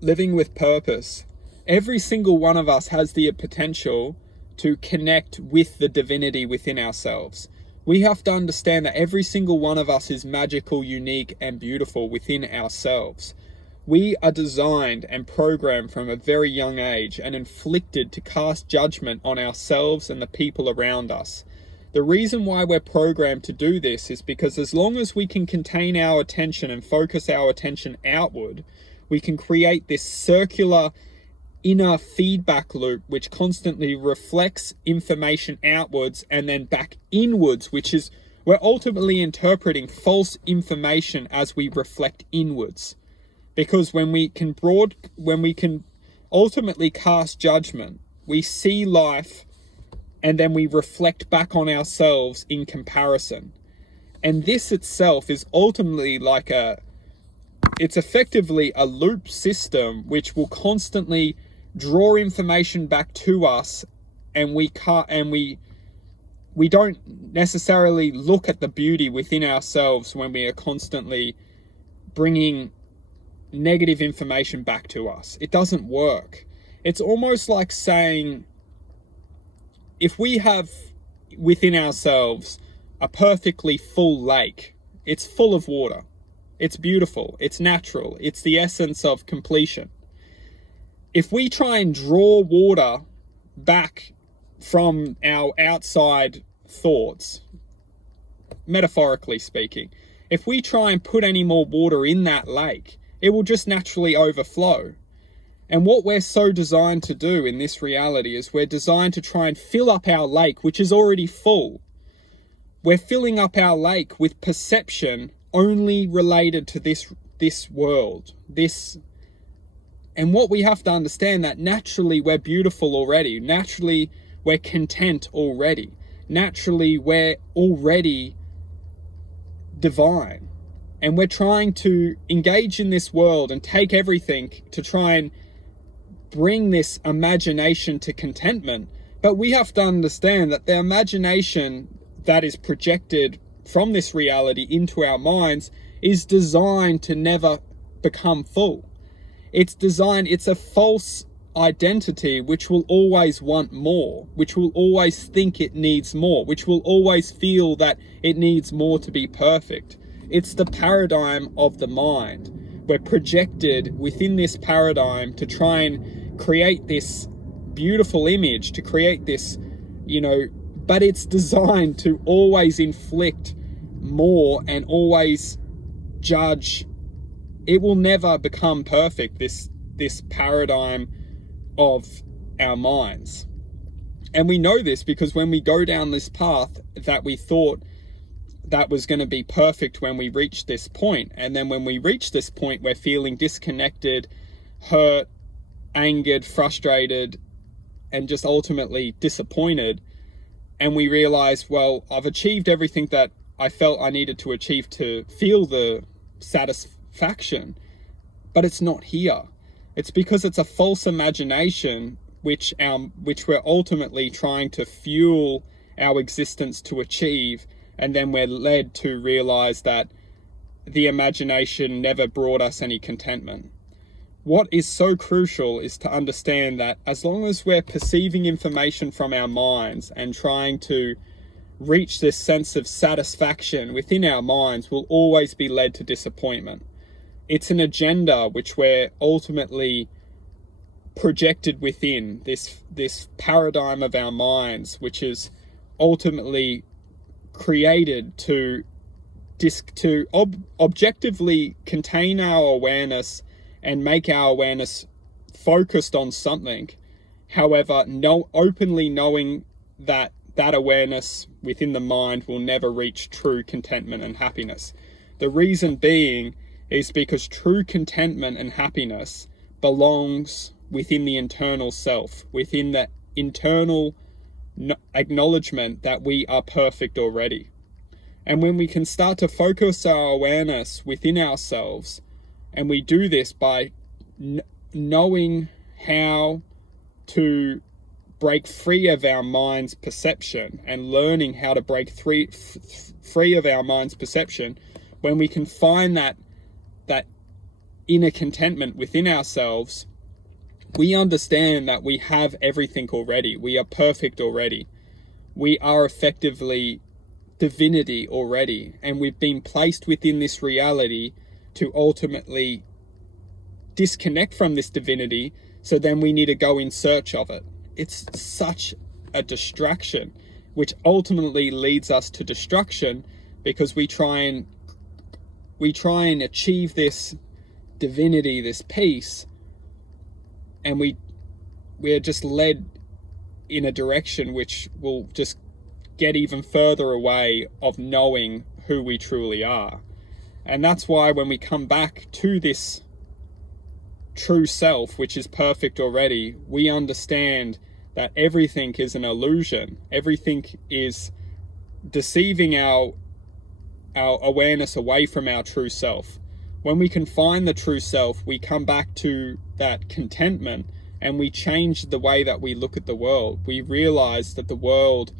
living with purpose. Every single one of us has the potential to connect with the divinity within ourselves. We have to understand that every single one of us is magical, unique, and beautiful within ourselves. We are designed and programmed from a very young age and inflicted to cast judgment on ourselves and the people around us. The reason why we're programmed to do this is because as long as we can contain our attention and focus our attention outward, we can create this circular inner feedback loop which constantly reflects information outwards and then back inwards, which is we're ultimately interpreting false information as we reflect inwards. Because when we can ultimately cast judgment, we see life and then we reflect back on ourselves in comparison. And this itself is ultimately it's effectively a loop system which will constantly draw information back to us, and we don't necessarily look at the beauty within ourselves when we are constantly bringing negative information back to us. It doesn't work. It's almost like saying, if we have within ourselves a perfectly full lake, it's full of water, it's beautiful, it's natural, it's the essence of completion. If we try and draw water back from our outside thoughts, metaphorically speaking, if we try and put any more water in that lake, it will just naturally overflow. And what we're so designed to do in this reality is we're designed to try and fill up our lake, which is already full. We're filling up our lake with perception only related to this world, and what we have to understand, that naturally we're beautiful already. Naturally we're content already. Naturally we're already divine. And we're trying to engage in this world and take everything to try and bring this imagination to contentment. But we have to understand that the imagination that is projected from this reality into our minds is designed to never become full. It's a false identity which will always want more, which will always think it needs more, which will always feel that it needs more to be perfect. It's the paradigm of the mind. We're projected within this paradigm to try and create this beautiful image, to create this, but it's designed to always inflict more and always judge. It will never become perfect, this paradigm of our minds. And we know this because when we go down this path that we thought that was going to be perfect when we reached this point, and then when we reach this point, we're feeling disconnected, hurt, angered, frustrated, and just ultimately disappointed. And we realize, well, I've achieved everything that I felt I needed to achieve to feel the satisfaction, but it's not here. It's because it's a false imagination which we're ultimately trying to fuel our existence to achieve, and then we're led to realize that the imagination never brought us any contentment. What is so crucial is to understand that as long as we're perceiving information from our minds and trying to reach this sense of satisfaction within our minds, we'll always be led to disappointment. It's an agenda which we're ultimately projected within, this paradigm of our minds, which is ultimately created to objectively contain our awareness and make our awareness focused on something. However, openly knowing that awareness within the mind will never reach true contentment and happiness. The reason being is because true contentment and happiness belongs within the internal self, within the internal acknowledgement that we are perfect already. And when we can start to focus our awareness within ourselves, and we do this by knowing how to break free of our mind's perception and learning how to break free of our mind's perception, when we can find that inner contentment within ourselves, we understand that we have everything already. We are perfect already. We are effectively divinity already, and we've been placed within this reality to ultimately disconnect from this divinity, so then we need to go in search of it. It's such a distraction, which ultimately leads us to destruction, because we try and achieve this divinity, this peace, and we're just led in a direction which will just get even further away of knowing who we truly are. And that's why when we come back to this true self, which is perfect already, we understand that everything is an illusion. Everything is deceiving our awareness away from our true self. When we can find the true self, we come back to that contentment, and we change the way that we look at the world. We realize that the world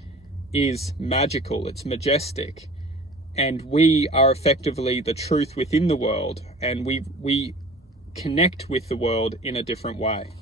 is magical, it's majestic, and we are effectively the truth within the world, and we connect with the world in a different way.